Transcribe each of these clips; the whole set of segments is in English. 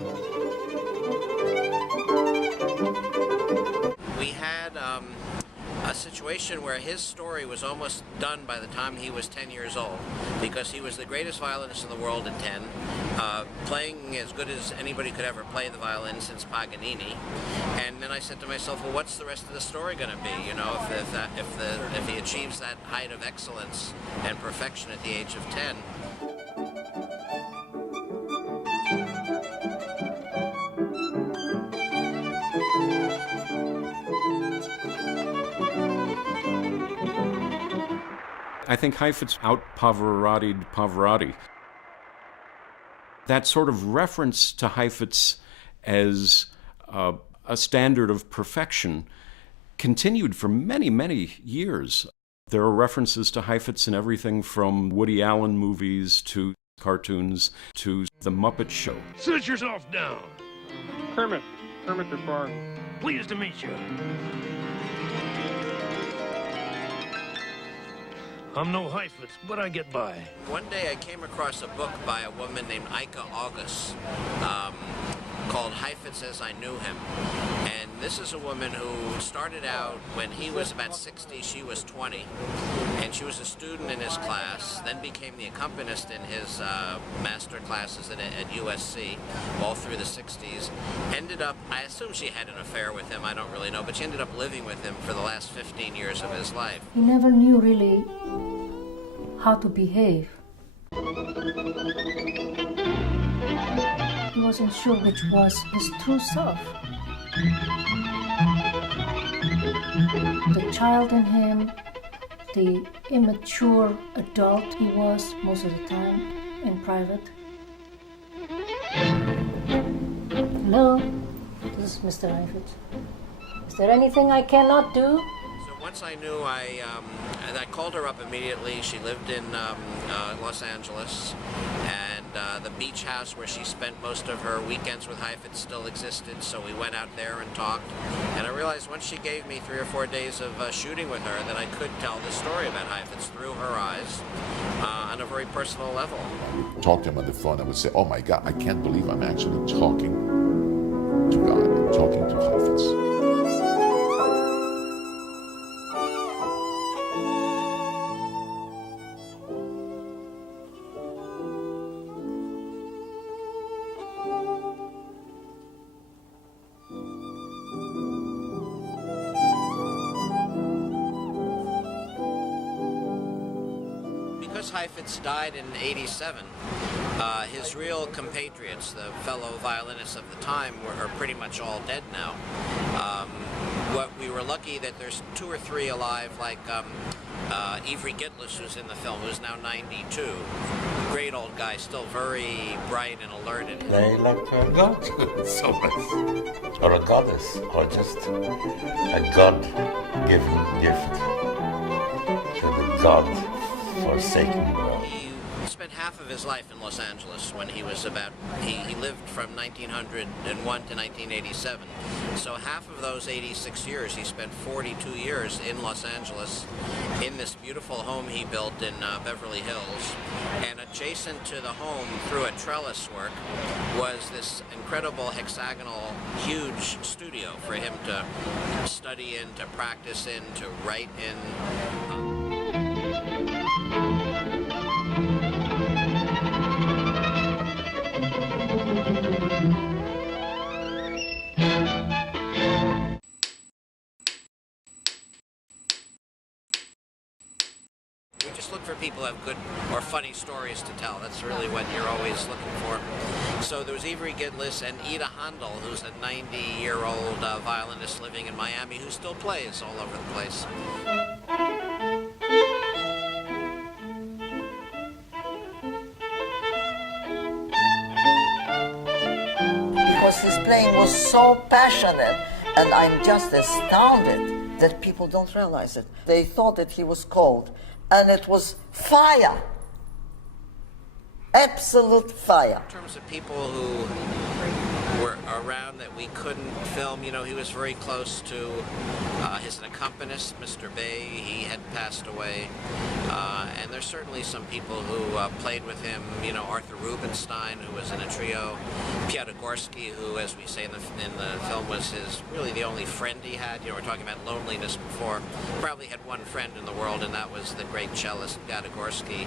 We had a situation where his story was almost done by the time he was 10 years old, because he was the greatest violinist in the world at 10, playing as good as anybody could ever play the violin since Paganini. And then I said to myself, well, what's the rest of the story going to be? You know, if he achieves that height of excellence and perfection at the age of 10. I think Heifetz out-Pavarotti'd Pavarotti. That sort of reference to Heifetz as a standard of perfection continued for many, many years. There are references to Heifetz in everything from Woody Allen movies to cartoons to The Muppet Show. Sit yourself down. Kermit the Frog. Pleased to meet you. I'm no Heifetz, but I get by. One day I came across a book by a woman named Ike August called Heifetz as I Knew Him. And this is a woman who started out when he was about 60, she was 20. And she was a student in his class, then became the accompanist in his master classes at USC all through the 60s. Ended up, I assume she had an affair with him, I don't really know, but she ended up living with him for the last 15 years of his life. He never knew really how to behave. He wasn't sure which was his true self. The child in him, the immature adult he was most of the time in private. Hello, this is Mr. Heifetz. Is there anything I cannot do? Once I knew, I called her up immediately. She lived in Los Angeles, and the beach house where she spent most of her weekends with Heifetz still existed, so we went out there and talked. And I realized once she gave me 3 or 4 days of shooting with her that I could tell the story about Heifetz through her eyes on a very personal level. Talk to him on the phone, I would say, oh my God, I can't believe I'm actually talking to God. I'm talking to Heifetz. Heifetz died in '87. His real compatriots, the fellow violinists of the time, are pretty much all dead now. What we were lucky that there's 2 or 3 alive, like Ivry Gitlis, who's in the film, who's now 92. Great old guy, still very bright and alerted. They like a god, so much. Or a goddess, or just a God-given gift to the God-forsaken world. He spent half of his life in Los Angeles when he was about, he lived from 1901 to 1987. So half of those 86 years, he spent 42 years in Los Angeles in this beautiful home he built in Beverly Hills. And adjacent to the home, through a trellis work, was this incredible hexagonal, huge studio for him to study in, to practice in, to write in. For people who have good or funny stories to tell. That's really what you're always looking for. So there was Ivry Gitlis and Ida Handel, who's a 90-year-old violinist living in Miami who still plays all over the place. Because his playing was so passionate, and I'm just astounded that people don't realize it. They thought that he was cold. And it was fire, absolute fire. In terms of people who were around that we couldn't film. You know, he was very close to his accompanist, Mr. Bay. He had passed away. And there's certainly some people who played with him. You know, Arthur Rubinstein, who was in a trio. Piotr Gorsky, who, as we say in the film, was really the only friend he had. You know, we're talking about loneliness before. Probably had one friend in the world, and that was the great cellist Piotr Gorsky.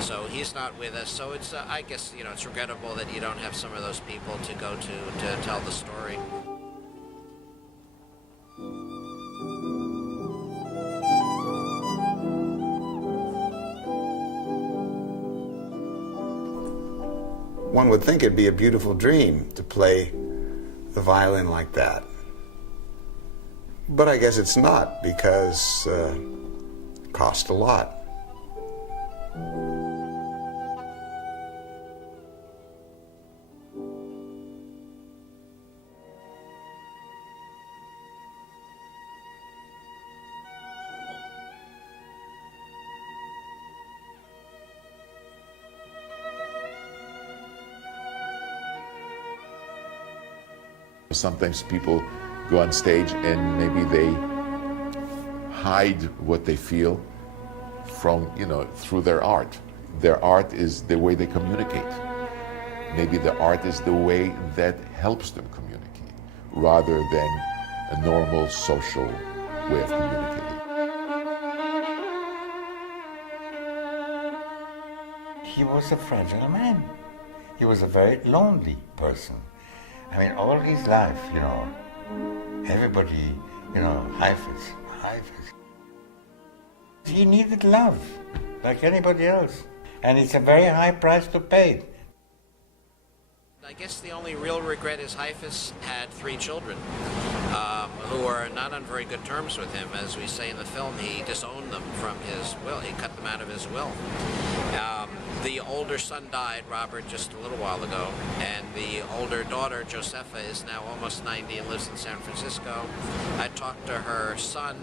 So he's not with us. So it's, I guess, you know, it's regrettable that you don't have some of those people to go to tell the story. One would think it'd be a beautiful dream to play the violin like that. But I guess it's not, because it cost a lot. Sometimes people go on stage and maybe they hide what they feel from, you know, through their art. Their art is the way they communicate. Maybe the art is the way that helps them communicate, rather than a normal social way of communicating. He was a fragile man. He was a very lonely person. I mean, all his life, you know, everybody, you know, Heifetz. He needed love, like anybody else. And it's a very high price to pay. I guess the only real regret is Heifetz had 3 children who are not on very good terms with him. As we say in the film, he disowned them from his will. He cut them out of his will. The older son died, Robert, just a little while ago, and the older daughter, Josepha, is now almost 90 and lives in San Francisco. I talked to her son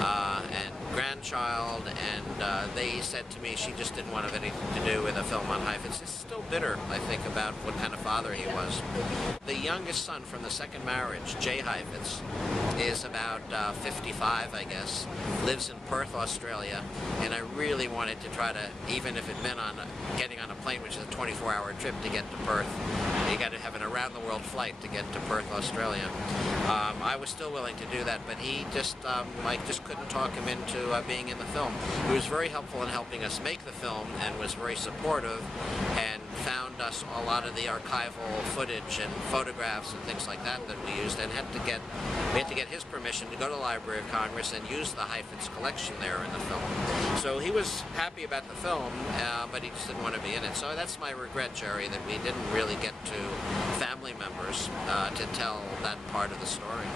and grandchild, and they said to me she just didn't want to have anything to do with a film on Heifetz. She's still bitter, I think, about what kind of father he was. The youngest son from the second marriage, Jay Heifetz, is about 55, I guess, lives in Perth, Australia, and I really wanted to try to, even if it meant getting on a plane, which is a 24-hour trip to get to Perth. You got to have an around-the-world flight to get to Perth, Australia. I was still willing to do that, but he just, Mike just couldn't talk him into being in the film. He was very helpful in helping us make the film and was very supportive and found us a lot of the archival footage and photographs and things like that that we used, and we had to get his permission to go to the Library of Congress and use the Heifetz collection there in the film. So he was happy about the film, but he just didn't want to be in it. So that's my regret, Jerry, that we didn't really get to family members to tell that part of the story.